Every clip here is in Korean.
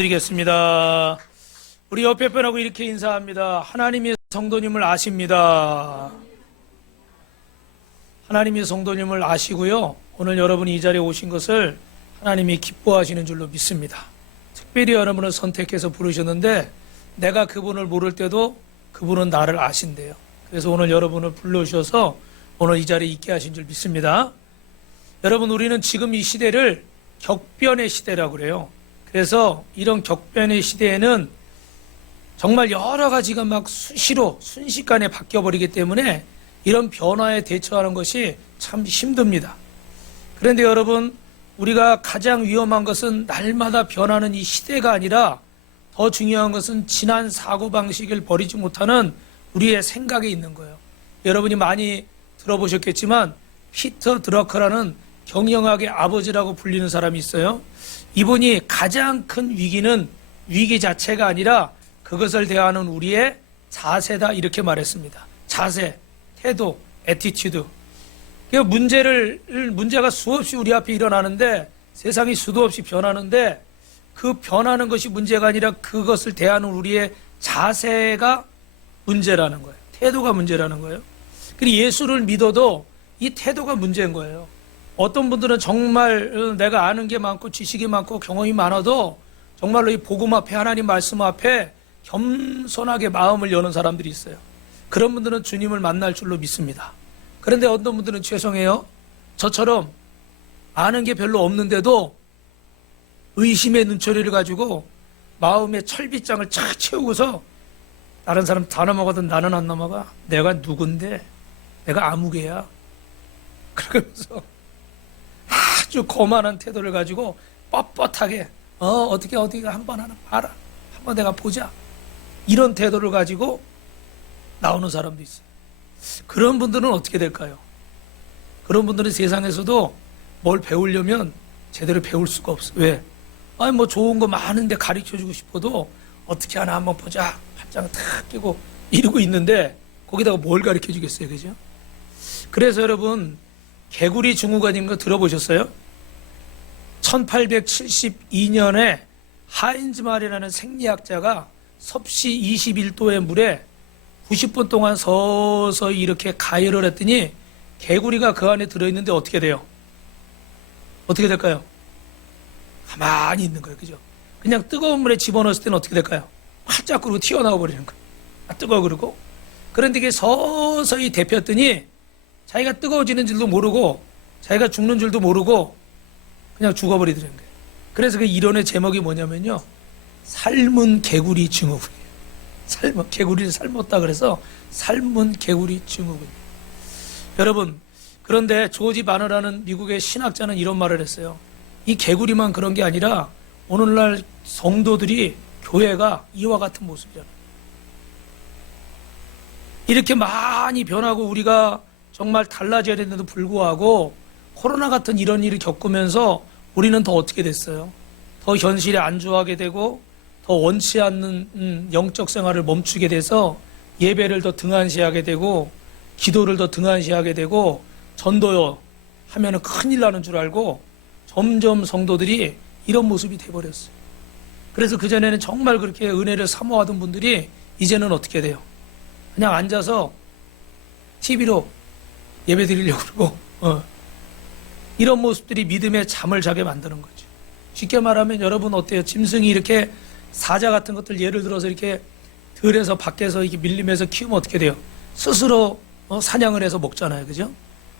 드리겠습니다. 우리 옆에 분하고 이렇게 인사합니다. 하나님이 성도님을 아십니다. 하나님이 성도님을 아시고요. 오늘 여러분이 이 자리에 오신 것을 하나님이 기뻐하시는 줄로 믿습니다. 특별히 여러분을 선택해서 부르셨는데 내가 그분을 모를 때도 그분은 나를 아신대요. 그래서 오늘 여러분을 불러주셔서 오늘 이 자리에 있게 하신 줄 믿습니다. 여러분, 우리는 지금 이 시대를 격변의 시대라고 그래요. 그래서 이런 격변의 시대에는 정말 여러 가지가 막 수시로 순식간에 바뀌어버리기 때문에 이런 변화에 대처하는 것이 참 힘듭니다. 그런데 여러분, 우리가 가장 위험한 것은 날마다 변하는 이 시대가 아니라 더 중요한 것은 지난 사고방식을 버리지 못하는 우리의 생각에 있는 거예요. 여러분이 많이 들어보셨겠지만 피터 드러커라는 경영학의 아버지라고 불리는 사람이 있어요. 이분이 가장 큰 위기는 위기 자체가 아니라 그것을 대하는 우리의 자세다, 이렇게 말했습니다. 자세, 태도, 애티튜드. 문제가 수없이 우리 앞에 일어나는데, 세상이 수도 없이 변하는데 그 변하는 것이 문제가 아니라 그것을 대하는 우리의 자세가 문제라는 거예요. 태도가 문제라는 거예요. 그리고 예수를 믿어도 이 태도가 문제인 거예요. 어떤 분들은 정말 내가 아는 게 많고 지식이 많고 경험이 많아도 정말로 이 복음 앞에, 하나님 말씀 앞에 겸손하게 마음을 여는 사람들이 있어요. 그런 분들은 주님을 만날 줄로 믿습니다. 그런데 어떤 분들은 죄송해요. 저처럼 아는 게 별로 없는데도 의심의 눈초리를 가지고 마음의 철빗장을 착 채우고서 다른 사람 다 넘어가든 나는 안 넘어가. 내가 누군데? 내가 아무개야. 그러면서 아주 거만한 태도를 가지고 뻣뻣하게 어떻게 한번 하나 봐라, 한번 내가 보자, 이런 태도를 가지고 나오는 사람도 있어요. 그런 분들은 어떻게 될까요? 그런 분들은 세상에서도 뭘 배우려면 제대로 배울 수가 없어요. 왜? 아니 뭐 좋은 거 많은데 가르쳐주고 싶어도 어떻게 하나 한번 보자, 팔짱을 탁 끼고 이러고 있는데 거기다가 뭘 가르쳐주겠어요, 그죠? 그래서 여러분, 개구리 증후군인 거 들어보셨어요? 1872년에 하인즈말이라는 생리학자가 섭씨 21도의 물에 90분 동안 서서히 이렇게 가열을 했더니 개구리가 그 안에 들어있는데 어떻게 돼요? 어떻게 될까요? 가만히 있는 거예요. 그죠? 그냥 뜨거운 물에 집어넣었을 때는 어떻게 될까요? 활짝 그러고 튀어나와 버리는 거예요. 뜨거워 그러고. 그런데 이게 서서히 데폈더니 자기가 뜨거워지는 줄도 모르고 자기가 죽는 줄도 모르고 그냥 죽어버리더라는 거예요. 그래서 그 이론의 제목이 뭐냐면요, 삶은 개구리 증후군이에요. 개구리를 삶았다 그래서 삶은 개구리 증후군. 여러분, 그런데 조지 바너라는 미국의 신학자는 이런 말을 했어요. 이 개구리만 그런 게 아니라 오늘날 성도들이, 교회가 이와 같은 모습이잖아요. 이렇게 많이 변하고 우리가 정말 달라져야 되는데도 불구하고 코로나 같은 이런 일을 겪으면서 우리는 더 어떻게 됐어요? 더 현실에 안주하게 되고 더 원치 않는 영적 생활을 멈추게 돼서 예배를 더 등한시하게 되고 기도를 더 등한시하게 되고 전도요 하면은 큰일 나는 줄 알고 점점 성도들이 이런 모습이 돼버렸어요. 그래서 그전에는 정말 그렇게 은혜를 사모하던 분들이 이제는 어떻게 돼요? 그냥 앉아서 TV로 예배 드리려고 그러고 이런 모습들이 믿음의 잠을 자게 만드는 거죠. 쉽게 말하면 여러분 어때요? 짐승이 이렇게 사자 같은 것들 예를 들어서 이렇게 들에서 밖에서 이렇게 밀림에서 키우면 어떻게 돼요? 스스로 사냥을 해서 먹잖아요. 그죠?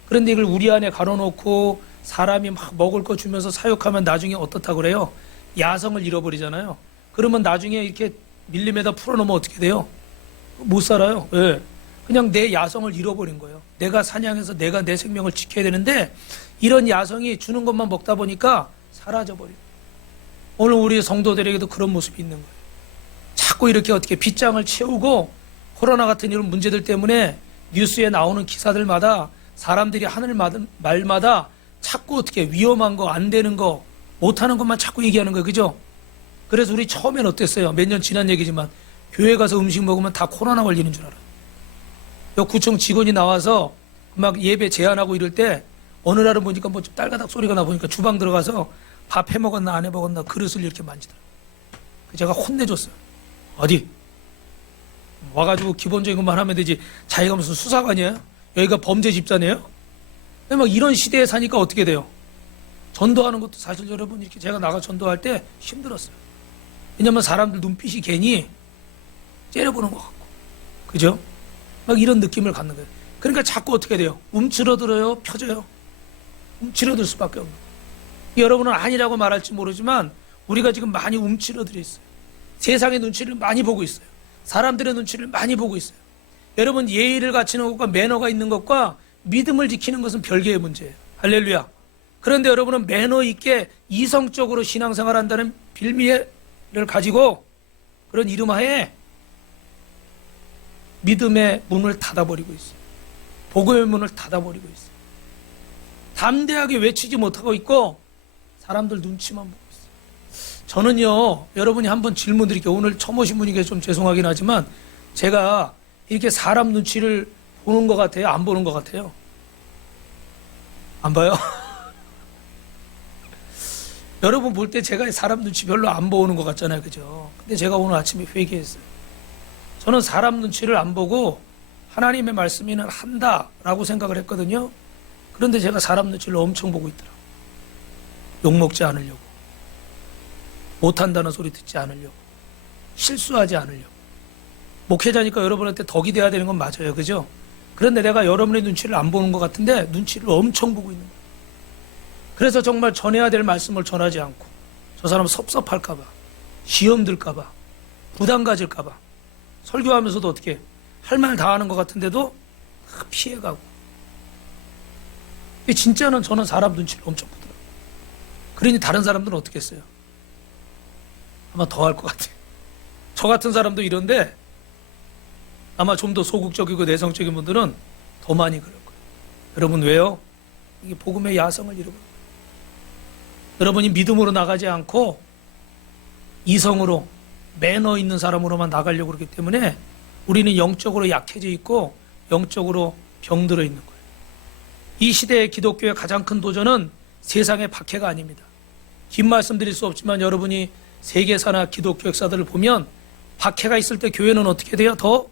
그런데 이걸 우리 안에 가둬놓고 사람이 막 먹을 거 주면서 사육하면 나중에 어떻다고 그래요? 야성을 잃어버리잖아요. 그러면 나중에 이렇게 밀림에다 풀어놓으면 어떻게 돼요? 못 살아요. 왜? 그냥 내 야성을 잃어버린 거예요. 내가 사냥해서 내가 내 생명을 지켜야 되는데 이런 야성이 주는 것만 먹다 보니까 사라져버려요. 오늘 우리 성도들에게도 그런 모습이 있는 거예요. 자꾸 이렇게 어떻게 빗장을 채우고 코로나 같은 이런 문제들 때문에 뉴스에 나오는 기사들마다 사람들이 하는 말마다 자꾸 어떻게 위험한 거, 안 되는 거, 못하는 것만 자꾸 얘기하는 거예요. 그죠? 그래서 우리 처음엔 어땠어요? 몇 년 지난 얘기지만 교회 가서 음식 먹으면 다 코로나 걸리는 줄 알아요. 구청 직원이 나와서 막 예배 제안하고 이럴 때 어느 날은 보니까 뭐 딸가닥 소리가 나 보니까 주방 들어가서 밥 해 먹었나 안 해 먹었나 그릇을 이렇게 만지더라고요. 제가 혼내줬어요. 어디? 와가지고 기본적인 것만 하면 되지. 자기가 무슨 수사관이에요? 여기가 범죄 집단이에요? 막 이런 시대에 사니까 어떻게 돼요? 전도하는 것도 사실 여러분 이렇게 제가 나가 전도할 때 힘들었어요. 왜냐면 사람들 눈빛이 괜히 째려보는 것 같고. 그죠? 막 이런 느낌을 갖는 거예요. 그러니까 자꾸 어떻게 돼요? 움츠러들어요? 펴져요? 움츠러들 수밖에 없는 거예요. 여러분은 아니라고 말할지 모르지만 우리가 지금 많이 움츠러들어 있어요. 세상의 눈치를 많이 보고 있어요. 사람들의 눈치를 많이 보고 있어요. 여러분 예의를 갖추는 것과 매너가 있는 것과 믿음을 지키는 것은 별개의 문제예요. 할렐루야. 그런데 여러분은 매너 있게 이성적으로 신앙생활한다는 빌미를 가지고 그런 이름하에 믿음의 문을 닫아버리고 있어요. 복음의 문을 닫아버리고 있어요. 담대하게 외치지 못하고 있고 사람들 눈치만 보고 있어요. 저는요, 여러분이 한번 질문 드릴게요. 오늘 처음 오신 분이게 좀 죄송하긴 하지만 제가 이렇게 사람 눈치를 보는 것 같아요? 안 보는 것 같아요? 안 봐요? 여러분 볼 때 제가 사람 눈치 별로 안 보는 것 같잖아요. 그죠? 근데 제가 오늘 아침에 회개했어요. 저는 사람 눈치를 안 보고 하나님의 말씀이는 한다라고 생각을 했거든요. 그런데 제가 사람 눈치를 엄청 보고 있더라고요. 욕먹지 않으려고. 못한다는 소리 듣지 않으려고. 실수하지 않으려고. 목회자니까 여러분한테 덕이 돼야 되는 건 맞아요. 그죠? 그런데 내가 여러분의 눈치를 안 보는 것 같은데 눈치를 엄청 보고 있는 거예요. 그래서 정말 전해야 될 말씀을 전하지 않고 저 사람 섭섭할까봐, 시험 들까봐, 부담 가질까봐 설교하면서도 어떻게 할 말 다 하는 것 같은데도 피해가고. 진짜는 저는 사람 눈치를 엄청 보더라고요. 그러니 다른 사람들은 어떻게 했어요? 아마 더 할 것 같아요. 저 같은 사람도 이런데 아마 좀 더 소극적이고 내성적인 분들은 더 많이 그럴 거예요. 여러분 왜요? 이게 복음의 야성을 잃어버려요. 여러분이 믿음으로 나가지 않고 이성으로 매너 있는 사람으로만 나가려고 그러기 때문에 우리는 영적으로 약해져 있고 영적으로 병들어 있는 거예요. 이 시대의 기독교의 가장 큰 도전은 세상의 박해가 아닙니다. 긴 말씀 드릴 수 없지만 여러분이 세계사나 기독교 역사들을 보면 박해가 있을 때 교회는 어떻게 돼요? 더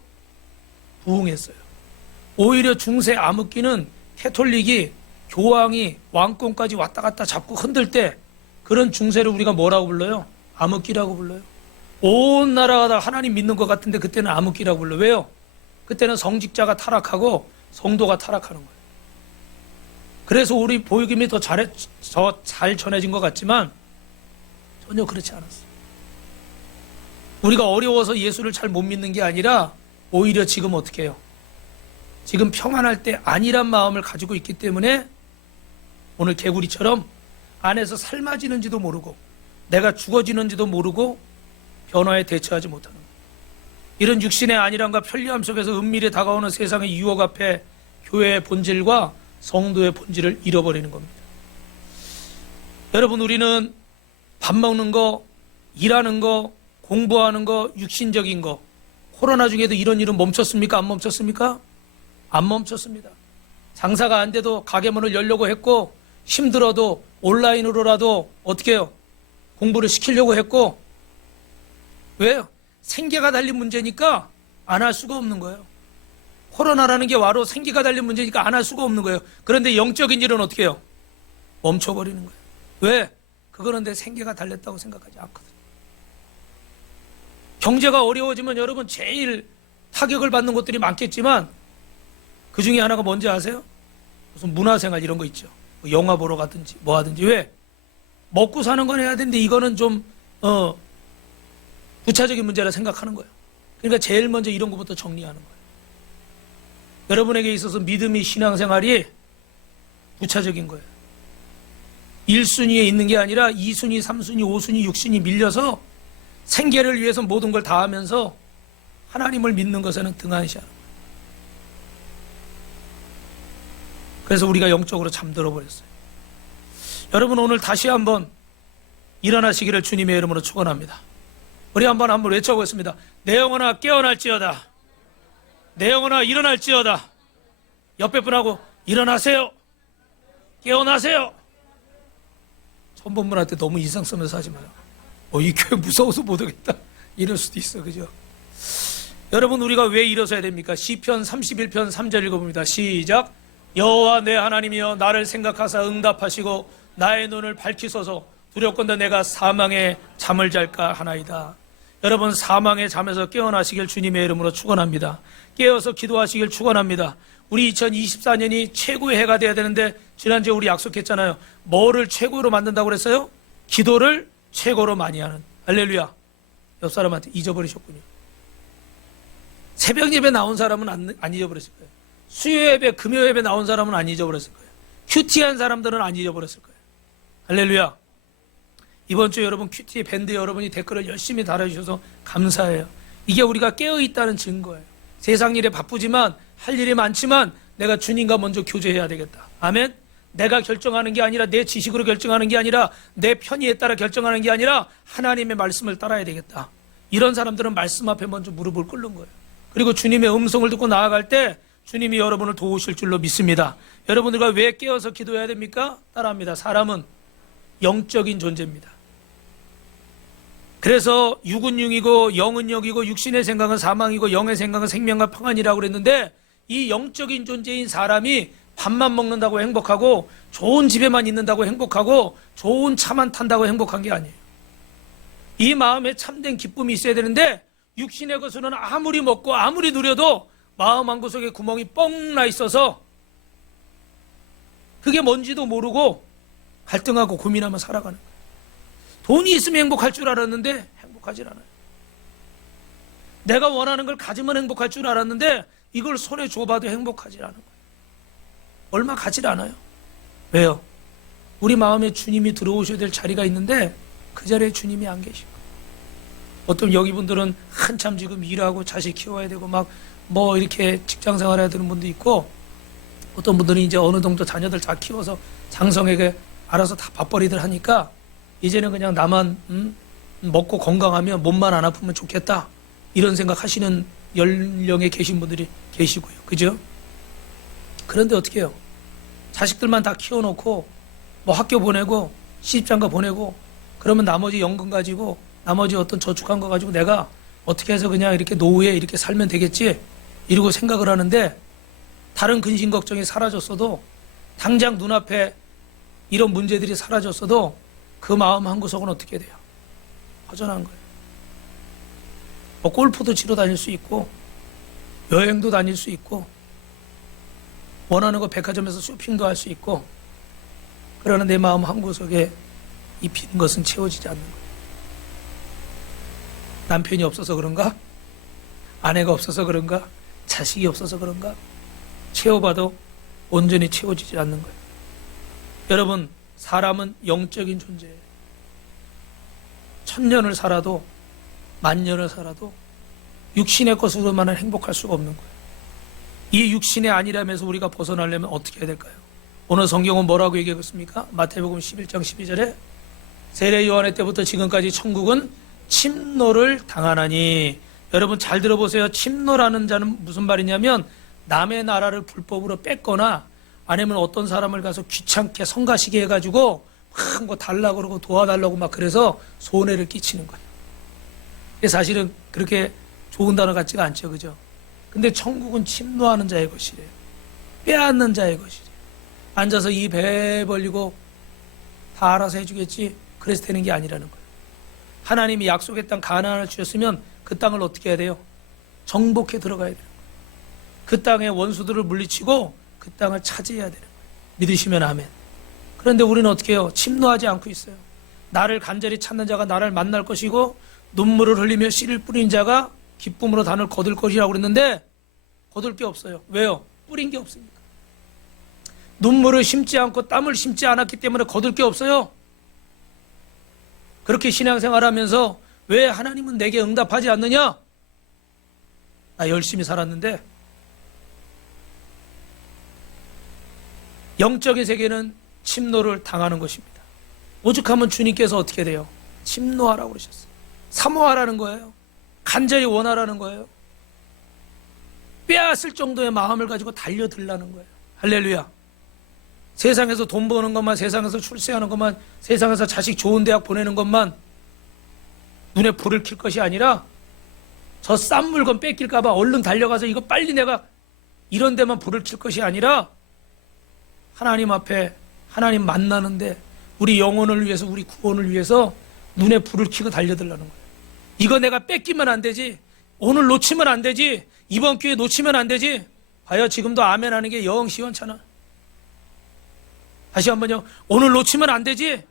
부흥했어요. 오히려 중세 암흑기는 캐톨릭이 교황이 왕권까지 왔다 갔다 잡고 흔들 때 그런 중세를 우리가 뭐라고 불러요? 암흑기라고 불러요. 온 나라가 다 하나님 믿는 것 같은데 그때는 암흑기라고 불러요. 왜요? 그때는 성직자가 타락하고 성도가 타락하는 거예요. 그래서 우리 복음이 더 잘 전해진 것 같지만 전혀 그렇지 않았어요. 우리가 어려워서 예수를 잘 못 믿는 게 아니라 오히려 지금 어떻게 해요? 지금 평안할 때 아니란 마음을 가지고 있기 때문에 오늘 개구리처럼 안에서 삶아지는지도 모르고 내가 죽어지는지도 모르고 변화에 대처하지 못하는 거예요. 이런 육신의 안일함과 편리함 속에서 은밀히 다가오는 세상의 유혹 앞에 교회의 본질과 성도의 본질을 잃어버리는 겁니다. 여러분 우리는 밥 먹는 거, 일하는 거, 공부하는 거, 육신적인 거 코로나 중에도 이런 일은 멈췄습니까? 안 멈췄습니까? 안 멈췄습니다. 장사가 안 돼도 가게 문을 열려고 했고 힘들어도 온라인으로라도 어떻게 해요? 공부를 시키려고 했고 왜요? 생계가 달린 문제니까 안 할 수가 없는 거예요. 코로나라는 게 와로 생계가 달린 문제니까 안 할 수가 없는 거예요. 그런데 영적인 일은 어떻게 해요? 멈춰버리는 거예요. 왜? 그거는 내 생계가 달렸다고 생각하지 않거든요. 경제가 어려워지면 여러분 제일 타격을 받는 것들이 많겠지만 그 중에 하나가 뭔지 아세요? 무슨 문화생활 이런 거 있죠. 영화 보러 가든지 뭐 하든지. 왜? 먹고 사는 건 해야 되는데 이거는 좀 부차적인 문제라 생각하는 거예요. 그러니까 제일 먼저 이런 것부터 정리하는 거예요. 여러분에게 있어서 믿음이 신앙생활이 부차적인 거예요. 1순위에 있는 게 아니라 2순위, 3순위, 5순위, 6순위 밀려서 생계를 위해서 모든 걸 다 하면서 하나님을 믿는 것에는 등한시하는 거예요. 그래서 우리가 영적으로 잠들어 버렸어요. 여러분 오늘 다시 한번 일어나시기를 주님의 이름으로 축원합니다. 우리 한번 외쳐보겠습니다. 내 영혼아 깨어날지어다. 내 영혼아 일어날지어다. 옆에 분하고 일어나세요. 깨어나세요. 전범분한테 너무 인상 쓰면서 하지 마요. 이 교회 무서워서 못 오겠다. 이럴 수도 있어. 그죠? 여러분, 우리가 왜 일어서야 됩니까? 시편 31편 3절 읽어봅니다. 시작. 여호와 내 하나님이여 나를 생각하사 응답하시고 나의 눈을 밝히소서. 두렵건대 내가 사망의 잠을 잘까 하나이다. 여러분, 사망의 잠에서 깨어나시길 주님의 이름으로 축원합니다. 깨어서 기도하시길 축원합니다. 우리 2024년이 최고의 해가 돼야 되는데 지난주에 우리 약속했잖아요. 뭐를 최고로 만든다고 그랬어요? 기도를 최고로 많이 하는. 할렐루야. 옆 사람한테 잊어버리셨군요. 새벽 예배 나온 사람은 안 잊어버렸을 거예요. 수요 예배, 금요 예배 나온 사람은 안 잊어버렸을 거예요. 큐티한 사람들은 안 잊어버렸을 거예요. 할렐루야. 이번 주 여러분 큐티 밴드 여러분이 댓글을 열심히 달아주셔서 감사해요. 이게 우리가 깨어있다는 증거예요. 세상 일에 바쁘지만 할 일이 많지만 내가 주님과 먼저 교제해야 되겠다. 아멘. 내가 결정하는 게 아니라 내 지식으로 결정하는 게 아니라 내 편의에 따라 결정하는 게 아니라 하나님의 말씀을 따라야 되겠다. 이런 사람들은 말씀 앞에 먼저 무릎을 꿇는 거예요. 그리고 주님의 음성을 듣고 나아갈 때 주님이 여러분을 도우실 줄로 믿습니다. 여러분들과 왜 깨어서 기도해야 됩니까? 따라합니다. 사람은 영적인 존재입니다. 그래서 육은 육이고 영은 영이고 육신의 생각은 사망이고 영의 생각은 생명과 평안이라고 그랬는데 이 영적인 존재인 사람이 밥만 먹는다고 행복하고 좋은 집에만 있는다고 행복하고 좋은 차만 탄다고 행복한 게 아니에요. 이 마음에 참된 기쁨이 있어야 되는데 육신의 것으로는 아무리 먹고 아무리 누려도 마음 한구석에 구멍이 뻥 나 있어서 그게 뭔지도 모르고 갈등하고 고민하며 살아가는 거예요. 돈이 있으면 행복할 줄 알았는데 행복하질 않아요. 내가 원하는 걸 가지면 행복할 줄 알았는데 이걸 손에 줘봐도 행복하질 않은 거예요. 얼마 가질 않아요. 왜요? 우리 마음에 주님이 들어오셔야 될 자리가 있는데 그 자리에 주님이 안 계시고, 어떤 여기 분들은 한참 지금 일하고 자식 키워야 되고 막 뭐 이렇게 직장 생활해야 되는 분도 있고, 어떤 분들은 이제 어느 정도 자녀들 다 키워서 장성에게 알아서 다 밥벌이들 하니까 이제는 그냥 나만 먹고 건강하면 몸만 안 아프면 좋겠다, 이런 생각 하시는 연령에 계신 분들이 계시고요. 그죠? 그런데 어떻게 해요? 자식들만 다 키워놓고 뭐 학교 보내고 시집장가 보내고 그러면 나머지 연금 가지고 나머지 어떤 저축한 거 가지고 내가 어떻게 해서 그냥 이렇게 노후에 이렇게 살면 되겠지, 이러고 생각을 하는데 다른 근심 걱정이 사라졌어도, 당장 눈앞에 이런 문제들이 사라졌어도 그 마음 한구석은 어떻게 돼요? 허전한 거예요. 뭐 골프도 치러 다닐 수 있고 여행도 다닐 수 있고 원하는 거 백화점에서 쇼핑도 할 수 있고, 그러나 내 마음 한구석에 이 빈 것은 채워지지 않는 거예요. 남편이 없어서 그런가? 아내가 없어서 그런가? 자식이 없어서 그런가? 채워봐도 온전히 채워지지 않는 거예요. 여러분, 사람은 영적인 존재예요. 1000년을 살아도 10,000년을 살아도 육신의 것으로만은 행복할 수가 없는 거예요. 이 육신의 안일함에서 우리가 벗어나려면 어떻게 해야 될까요? 오늘 성경은 뭐라고 얘기하고 있습니까? 마태복음 11장 12절에 세례 요한의 때부터 지금까지 천국은 침노를 당하나니. 여러분 잘 들어보세요. 침노라는 자는 무슨 말이냐면 남의 나라를 불법으로 뺏거나 아니면 어떤 사람을 가서 귀찮게 성가시게 해가지고 막 뭐 달라고 그러고 도와달라고 막 그래서 손해를 끼치는 거예요. 사실은 그렇게 좋은 단어 같지가 않죠. 그죠? 근데 천국은 침노하는 자의 것이래요. 빼앗는 자의 것이래요. 앉아서 이 배 벌리고 다 알아서 해주겠지, 그래서 되는 게 아니라는 거예요. 하나님이 약속의 땅 가나안을 주셨으면 그 땅을 어떻게 해야 돼요? 정복해 들어가야 돼요. 그 땅의 원수들을 물리치고 그 땅을 차지해야 되는 거예요. 믿으시면 아멘. 그런데 우리는 어떻게 해요? 침노하지 않고 있어요. 나를 간절히 찾는 자가 나를 만날 것이고 눈물을 흘리며 씨를 뿌린 자가 기쁨으로 단을 거둘 것이라고 그랬는데 거둘 게 없어요. 왜요? 뿌린 게 없으니까. 눈물을 심지 않고 땀을 심지 않았기 때문에 거둘 게 없어요. 그렇게 신앙생활하면서 왜 하나님은 내게 응답하지 않느냐? 나 열심히 살았는데. 영적인 세계는 침노를 당하는 것입니다. 오죽하면 주님께서 어떻게 돼요? 침노하라고 그러셨어요. 사모하라는 거예요. 간절히 원하라는 거예요. 빼앗을 정도의 마음을 가지고 달려들라는 거예요. 할렐루야. 세상에서 돈 버는 것만, 세상에서 출세하는 것만, 세상에서 자식 좋은 대학 보내는 것만, 눈에 불을 킬 것이 아니라 저 싼 물건 뺏길까 봐 얼른 달려가서 이거 빨리 내가 이런 데만 불을 킬 것이 아니라 하나님 앞에 하나님 만나는데 우리 영혼을 위해서 우리 구원을 위해서 눈에 불을 켜고 달려들라는 거예요. 이거 내가 뺏기면 안 되지. 오늘 놓치면 안 되지. 이번 기회 놓치면 안 되지. 봐요, 지금도 아멘 하는 게 영 시원찮아. 다시 한번요. 오늘 놓치면 안 되지.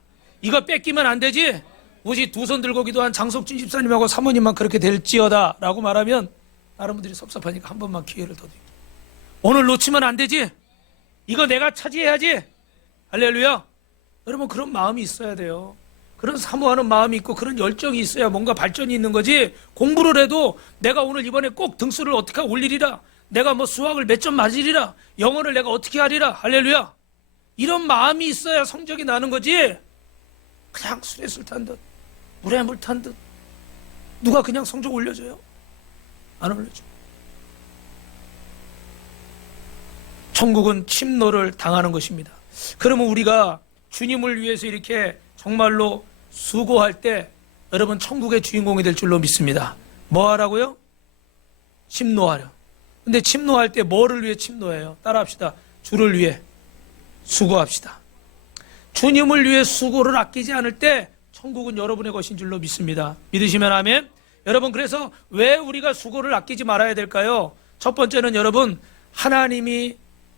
이거 뺏기면 안 되지. 우리 두 손 들고 기도한 장석준 집사님하고 사모님만 그렇게 될지어다 라고 말하면 다른 분들이 섭섭하니까 한 번만 기회를 더 드릴게요. 오늘 놓치면 안 되지. 이거 내가 차지해야지. 할렐루야. 여러분, 그런 마음이 있어야 돼요. 그런 사모하는 마음이 있고 그런 열정이 있어야 뭔가 발전이 있는 거지. 공부를 해도 내가 오늘 이번에 꼭 등수를 어떻게 올리리라, 내가 뭐 수학을 몇 점 맞으리라, 영어를 내가 어떻게 하리라, 할렐루야, 이런 마음이 있어야 성적이 나는 거지. 그냥 술에 술 탄 듯 물에 물 탄 듯 누가 그냥 성적 올려줘요? 안 올려줘. 천국은 침노를 당하는 것입니다. 그러면 우리가 주님을 위해서 이렇게 정말로 수고할 때 여러분 천국의 주인공이 될 줄로 믿습니다. 뭐 하라고요? 침노하려. 근데 침노할 때 뭐를 위해 침노해요? 따라합시다. 주를 위해 수고합시다. 주님을 위해 수고를 아끼지 않을 때 천국은 여러분의 것인 줄로 믿습니다. 믿으시면 아멘. 여러분, 그래서 왜 우리가 수고를 아끼지 말아야 될까요? 첫 번째는 여러분,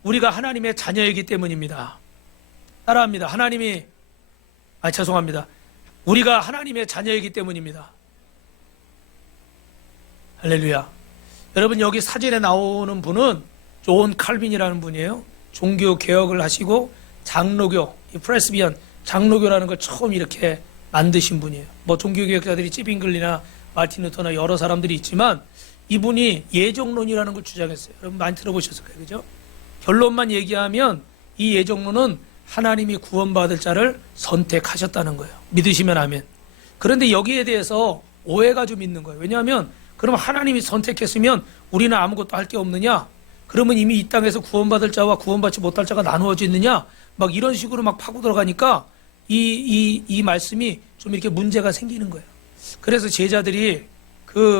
우리가 하나님의 자녀이기 때문입니다. 따라합니다. 죄송합니다. 우리가 하나님의 자녀이기 때문입니다. 할렐루야. 여러분, 여기 사진에 나오는 분은 존 칼빈이라는 분이에요. 종교 개혁을 하시고 장로교, 프레스비안 장로교라는 걸 처음 이렇게 만드신 분이에요. 뭐 종교 개혁자들이 찌빙글리나 마틴 루터나 여러 사람들이 있지만 이분이 예정론이라는 걸 주장했어요. 여러분 많이 들어보셨을 거예요. 그죠? 결론만 얘기하면 이 예정론은 하나님이 구원받을 자를 선택하셨다는 거예요. 믿으시면 아멘. 그런데 여기에 대해서 오해가 좀 있는 거예요. 왜냐하면 그럼 하나님이 선택했으면 우리는 아무것도 할 게 없느냐? 그러면 이미 이 땅에서 구원받을 자와 구원받지 못할 자가 나누어져 있느냐? 막 이런 식으로 막 파고 들어가니까 이 말씀이 좀 이렇게 문제가 생기는 거예요. 그래서 제자들이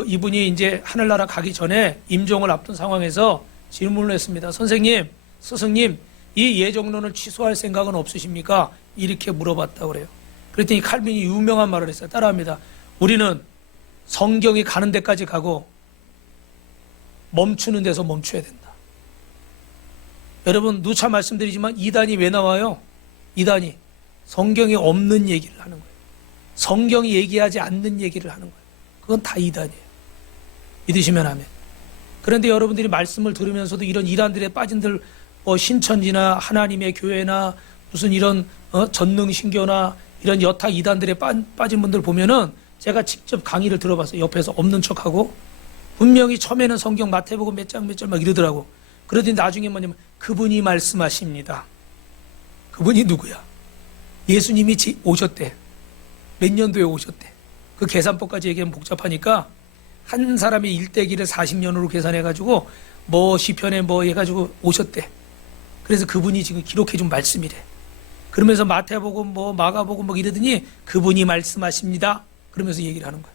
이분이 이제 하늘나라 가기 전에 임종을 앞둔 상황에서 질문을 했습니다. 선생님, 스승님, 이 예정론을 취소할 생각은 없으십니까? 이렇게 물어봤다고 그래요. 그랬더니 칼빈이 유명한 말을 했어요. 따라합니다. 우리는 성경이 가는 데까지 가고 멈추는 데서 멈춰야 된다. 여러분, 누차 말씀드리지만 이단이 왜 나와요? 이단이 성경에 없는 얘기를 하는 거예요. 성경이 얘기하지 않는 얘기를 하는 거예요. 그건 다 이단이에요. 믿으시면 아멘. 그런데 여러분들이 말씀을 들으면서도 이런 이단들에 빠진들 신천지나 하나님의 교회나 무슨 이런 전능신교나 이런 여타 이단들에 빠진 분들 보면은 제가 직접 강의를 들어봤어요. 옆에서 없는 척하고 분명히 처음에는 성경 마태복음 몇 장 몇 절 막 이러더라고. 그러더니 나중에 뭐냐면 그분이 말씀하십니다. 그분이 누구야? 예수님이 오셨대. 몇 년도에 오셨대. 그 계산법까지 얘기하면 복잡하니까 한 사람의 일대기를 40년으로 계산해가지고 뭐 시편에 뭐 해가지고 오셨대. 그래서 그분이 지금 기록해준 말씀이래. 그러면서 마태복음 뭐 마가복음 뭐 이러더니 그분이 말씀하십니다. 그러면서 얘기를 하는 거야.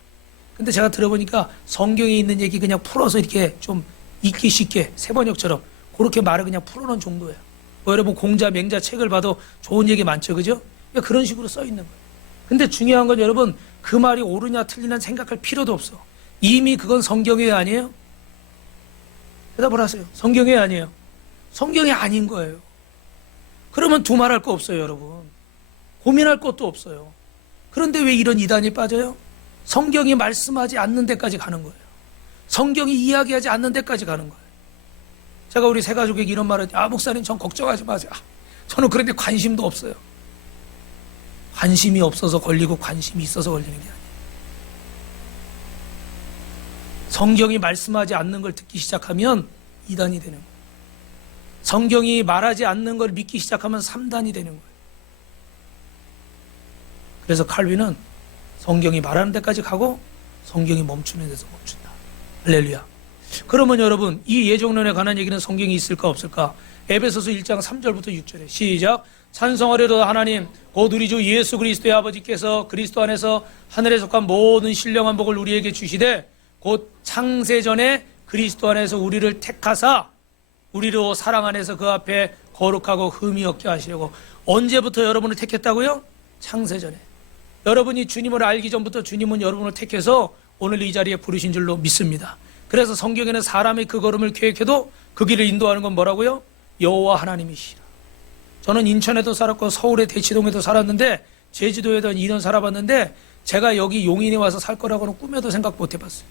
근데 제가 들어보니까 성경에 있는 얘기 그냥 풀어서 이렇게 좀 읽기 쉽게 세번역처럼 그렇게 말을 그냥 풀어놓은 정도예요. 뭐 여러분 공자 맹자 책을 봐도 좋은 얘기 많죠, 그죠? 그러니까 그런 식으로 써 있는 거예요. 근데 중요한 건 여러분 그 말이 옳으냐 틀리냐 생각할 필요도 없어. 이미 그건 성경이 아니에요? 대답을 하세요. 성경이 아니에요. 성경이 아닌 거예요. 그러면 두말할 거 없어요, 여러분. 고민할 것도 없어요. 그런데 왜 이런 이단이 빠져요? 성경이 말씀하지 않는 데까지 가는 거예요. 성경이 이야기하지 않는 데까지 가는 거예요. 제가 우리 세 가족에게 이런 말을 했더니 목사님 전 걱정하지 마세요. 저는 그런데 관심도 없어요. 관심이 없어서 걸리고 관심이 있어서 걸리는 게 아니에요. 성경이 말씀하지 않는 걸 듣기 시작하면 2단이 되는 거예요. 성경이 말하지 않는 걸 믿기 시작하면 3단이 되는 거예요. 그래서 칼빈은 성경이 말하는 데까지 가고 성경이 멈추는 데서 멈춘다. 할렐루야. 그러면 여러분 이 예정론에 관한 얘기는 성경이 있을까 없을까? 에베소서 1장 3절부터 6절에 시작. 찬송하려도 하나님 곧 우리 주 예수 그리스도의 아버지께서 그리스도 안에서 하늘에 속한 모든 신령한 복을 우리에게 주시되 곧 창세전에 그리스도 안에서 우리를 택하사 우리로 사랑 안에서 그 앞에 거룩하고 흠이 없게 하시려고. 언제부터 여러분을 택했다고요? 창세전에. 여러분이 주님을 알기 전부터 주님은 여러분을 택해서 오늘 이 자리에 부르신 줄로 믿습니다. 그래서 성경에는 사람의 그 걸음을 계획해도 그 길을 인도하는 건 뭐라고요? 여호와 하나님이시라. 저는 인천에도 살았고 서울의 대치동에도 살았는데 제주도에도 2년 살아봤는데 제가 여기 용인에 와서 살 거라고는 꿈에도 생각 못 해봤어요.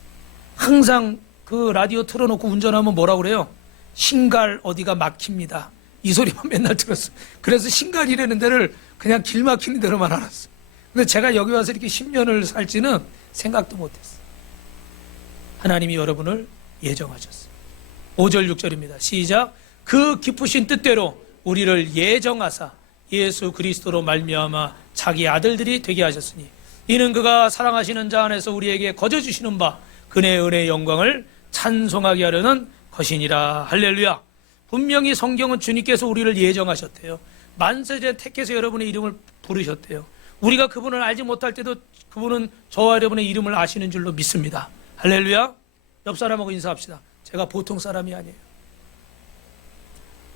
항상 그 라디오 틀어놓고 운전하면 뭐라 그래요? 신갈 어디가 막힙니다. 이 소리만 맨날 들었어요. 그래서 신갈이라는 데를 그냥 길 막히는 데로만 알았어요. 근데 제가 여기 와서 이렇게 10년을 살지는 생각도 못했어요. 하나님이 여러분을 예정하셨어요. 5절 6절입니다. 시작. 그 기쁘신 뜻대로 우리를 예정하사 예수 그리스도로 말미암아 자기 아들들이 되게 하셨으니 이는 그가 사랑하시는 자 안에서 우리에게 거저 주시는 바 그의 은혜의 영광을 찬송하게 하려는 것이니라. 할렐루야. 분명히 성경은 주님께서 우리를 예정하셨대요. 만세전에 택해서 여러분의 이름을 부르셨대요. 우리가 그분을 알지 못할 때도 그분은 저와 여러분의 이름을 아시는 줄로 믿습니다. 할렐루야. 옆 사람하고 인사합시다. 제가 보통 사람이 아니에요.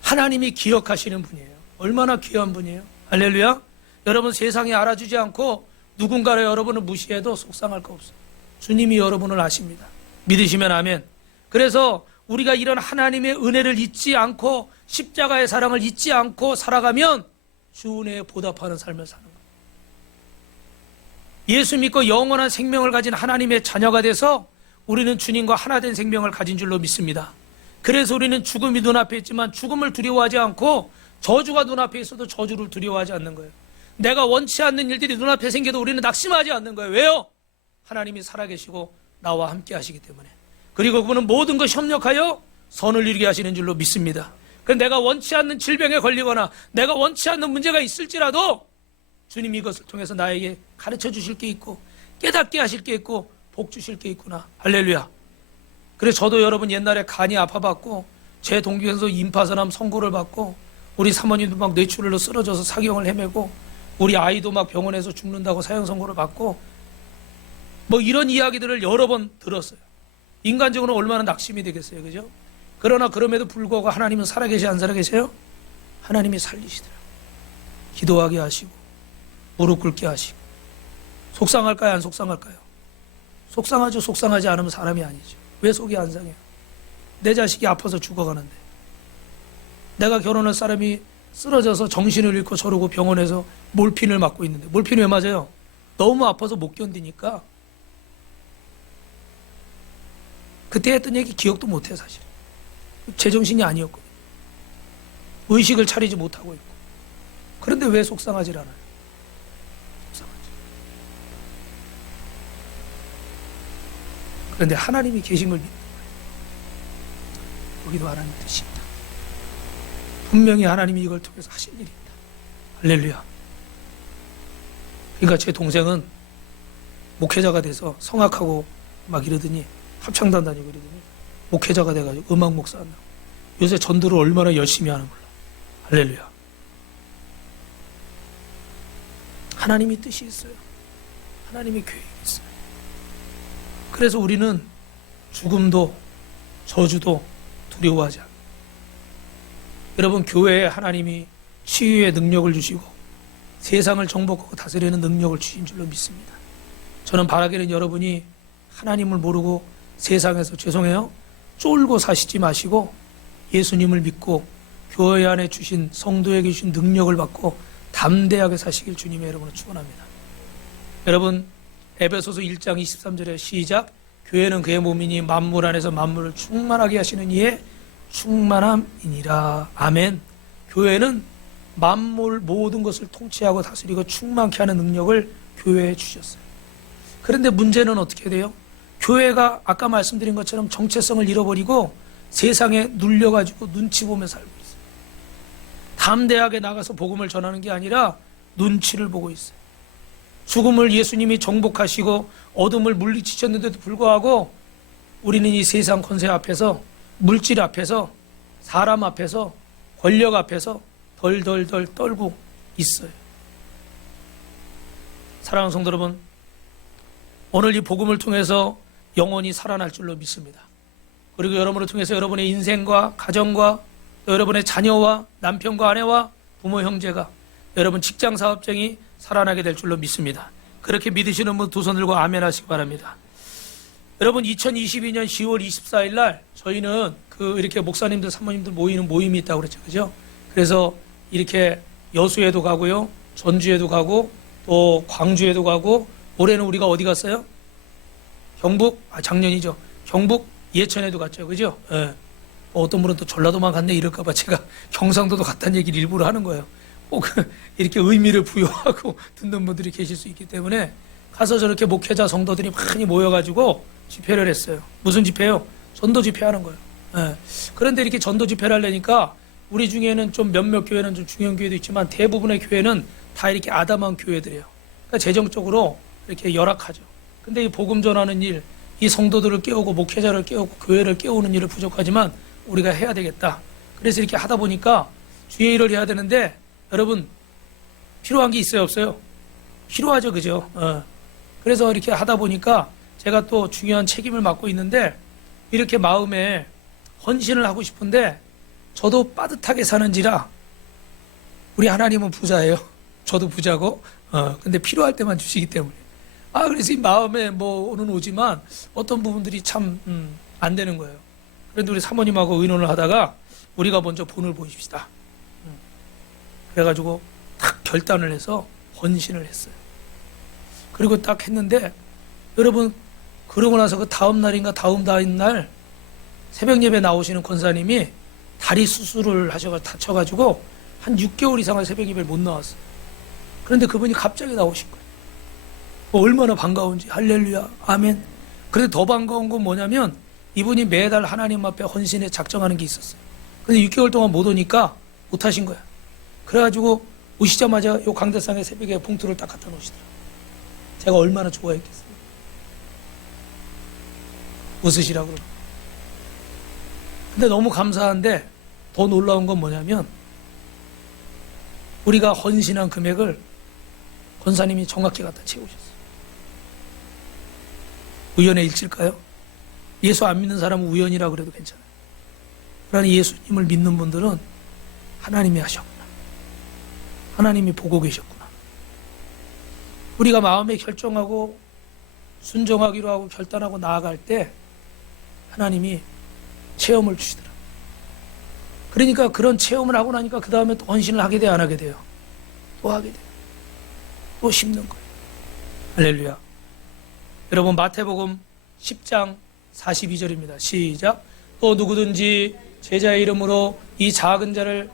하나님이 기억하시는 분이에요. 얼마나 귀한 분이에요. 할렐루야. 여러분 세상이 알아주지 않고 누군가를 여러분을 무시해도 속상할 거 없어요. 주님이 여러분을 아십니다. 믿으시면 아멘. 그래서 우리가 이런 하나님의 은혜를 잊지 않고 십자가의 사랑을 잊지 않고 살아가면 주 은혜에 보답하는 삶을 사는 거예요. 예수 믿고 영원한 생명을 가진 하나님의 자녀가 돼서 우리는 주님과 하나 된 생명을 가진 줄로 믿습니다. 그래서 우리는 죽음이 눈앞에 있지만 죽음을 두려워하지 않고 저주가 눈앞에 있어도 저주를 두려워하지 않는 거예요. 내가 원치 않는 일들이 눈앞에 생겨도 우리는 낙심하지 않는 거예요. 왜요? 하나님이 살아계시고 나와 함께 하시기 때문에. 그리고 그분은 모든 것 협력하여 선을 이루게 하시는 줄로 믿습니다. 그래서 내가 원치 않는 질병에 걸리거나 내가 원치 않는 문제가 있을지라도 주님이 이것을 통해서 나에게 가르쳐 주실 게 있고 깨닫게 하실 게 있고 복 주실 게 있구나. 할렐루야. 그래서 저도 여러분 옛날에 간이 아파봤고 제 동기에서 임파선암 선고를 받고 우리 사모님도 막 뇌출혈로 쓰러져서 사경을 헤매고 우리 아이도 막 병원에서 죽는다고 사형 선고를 받고 뭐 이런 이야기들을 여러 번 들었어요. 인간적으로 얼마나 낙심이 되겠어요. 그죠? 그러나 그럼에도 불구하고 하나님은 살아계세요? 안 살아계세요? 하나님이 살리시더라고요. 기도하게 하시고 무릎 꿇게 하시고. 속상할까요? 안 속상할까요? 속상하죠. 속상하지 않으면 사람이 아니죠. 왜 속이 안 상해요? 내 자식이 아파서 죽어가는데 내가 결혼할 사람이 쓰러져서 정신을 잃고 저러고 병원에서 몰핀을 맞고 있는데 몰핀 왜 맞아요? 너무 아파서 못 견디니까. 그때 했던 얘기 기억도 못해 사실. 제정신이 아니었거든요. 의식을 차리지 못하고 있고. 그런데 왜 속상하질 않아요? 속상하지. 그런데 하나님이 계신 걸 믿는 거예요. 여기도 하나님 뜻이 있다. 분명히 하나님이 이걸 통해서 하신 일이 있다. 할렐루야. 그러니까 제 동생은 목회자가 돼서 성악하고 막 이러더니 합창단 다니고 이러더니 목회자가 돼가지고 음악 목사 한다고. 요새 전도를 얼마나 열심히 하는 몰라. 할렐루야. 하나님이 뜻이 있어요. 하나님의 계획이 있어요. 그래서 우리는 죽음도 저주도 두려워하지 않아요. 여러분 교회에 하나님이 치유의 능력을 주시고 세상을 정복하고 다스리는 능력을 주신 줄로 믿습니다. 저는 바라기는 여러분이 하나님을 모르고 세상에서 죄송해요 쫄고 사시지 마시고 예수님을 믿고 교회 안에 주신 성도에게 주신 능력을 받고 담대하게 사시길 주님의 여러분을 축원합니다. 여러분 에베소서 1장 23절에 시작. 교회는 그의 몸이니 만물 안에서 만물을 충만하게 하시는 이의 충만함이니라. 아멘. 교회는 만물 모든 것을 통치하고 다스리고 충만케 하는 능력을 교회에 주셨어요. 그런데 문제는 어떻게 돼요? 교회가 아까 말씀드린 것처럼 정체성을 잃어버리고 세상에 눌려가지고 눈치 보며 살고 있어요. 담대하게 나가서 복음을 전하는 게 아니라 눈치를 보고 있어요. 죽음을 예수님이 정복하시고 어둠을 물리치셨는데도 불구하고 우리는 이 세상 권세 앞에서 물질 앞에서 사람 앞에서 권력 앞에서 덜덜덜 떨고 있어요. 사랑하는 성도 여러분, 오늘 이 복음을 통해서 영혼이 살아날 줄로 믿습니다. 그리고 여러분을 통해서 여러분의 인생과 가정과 또 여러분의 자녀와 남편과 아내와 부모 형제가 여러분 직장 사업장이 살아나게 될 줄로 믿습니다. 그렇게 믿으시는 분 두 손 들고 아멘 하시기 바랍니다. 여러분 2022년 10월 24일 날 저희는 이렇게 목사님들 사모님들 모이는 모임이 있다고 그랬죠. 그죠? 그래서 이렇게 여수에도 가고요. 전주에도 가고 또 광주에도 가고 올해는 우리가 어디 갔어요? 경북? 작년이죠. 경북 예천에도 갔죠. 그죠? 예. 어떤 분은 또 전라도만 갔네 이럴까봐 제가 경상도도 갔다는 얘기를 일부러 하는 거예요. 꼭 이렇게 의미를 부여하고 듣는 분들이 계실 수 있기 때문에 가서 저렇게 목회자 성도들이 많이 모여가지고 집회를 했어요. 무슨 집회요? 전도 집회하는 거예요. 예. 그런데 이렇게 전도 집회를 하려니까 우리 중에는 좀 몇몇 교회는 좀 중요한 교회도 있지만 대부분의 교회는 다 이렇게 아담한 교회들이에요. 그러니까 재정적으로 이렇게 열악하죠. 근데 이 복음 전하는 일, 이 성도들을 깨우고 목회자를 깨우고 교회를 깨우는 일을 부족하지만 우리가 해야 되겠다. 그래서 이렇게 하다 보니까 주의 일을 해야 되는데 여러분 필요한 게 있어요, 없어요? 필요하죠, 그죠? 그래서 이렇게 하다 보니까 제가 또 중요한 책임을 맡고 있는데 이렇게 마음에 헌신을 하고 싶은데 저도 빠듯하게 사는지라 우리 하나님은 부자예요. 저도 부자고 근데 필요할 때만 주시기 때문에 그래서 이 마음에 뭐는 오지만 어떤 부분들이 참 안 되는 거예요. 그런데 우리 사모님하고 의논을 하다가 우리가 먼저 본을 보십시다. 그래가지고 딱 결단을 해서 헌신을 했어요. 그리고 딱 했는데 여러분 그러고 나서 그 다음 날인가 다음 날 새벽 예배 나오시는 권사님이 다리 수술을 하셔서 다쳐가지고 한 6개월 이상을 새벽 예배를 못 나왔어요. 그런데 그분이 갑자기 나오신 거예요. 얼마나 반가운지. 할렐루야 아멘. 그런데 더 반가운 건 뭐냐면 이분이 매달 하나님 앞에 헌신에 작정하는 게 있었어요. 근데 6개월 동안 못 오니까 못 하신 거야. 그래가지고 오시자마자 요 강대상에 새벽에 봉투를 딱 갖다 놓으시더라고요. 제가 얼마나 좋아했겠어요. 웃으시라고 그러고. 근데 너무 감사한데 더 놀라운 건 뭐냐면 우리가 헌신한 금액을 권사님이 정확히 갖다 채우셨어요. 우연의 일치일까요? 예수 안 믿는 사람은 우연이라 그래도 괜찮아요. 그러나 예수님을 믿는 분들은 하나님이 하셨구나. 하나님이 보고 계셨구나. 우리가 마음에 결정하고 순종하기로 하고 결단하고 나아갈 때 하나님이 체험을 주시더라. 그러니까 그런 체험을 하고 나니까 그 다음에 또 헌신을 하게 돼요, 안 하게 돼요? 또 하게 돼요. 또 심는 거예요. 할렐루야. 여러분 마태복음 10장 42절입니다. 시작. 또 누구든지 제자의 이름으로 이 작은 자를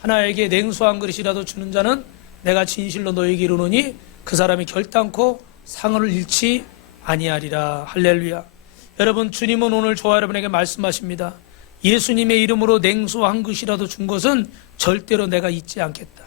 하나에게 냉수 한 그릇이라도 주는 자는 내가 진실로 너에게 이르노니 그 사람이 결단코 상을 잃지 아니하리라. 할렐루야. 여러분 주님은 오늘 저와 여러분에게 말씀하십니다. 예수님의 이름으로 냉수 한 그릇이라도 준 것은 절대로 내가 잊지 않겠다.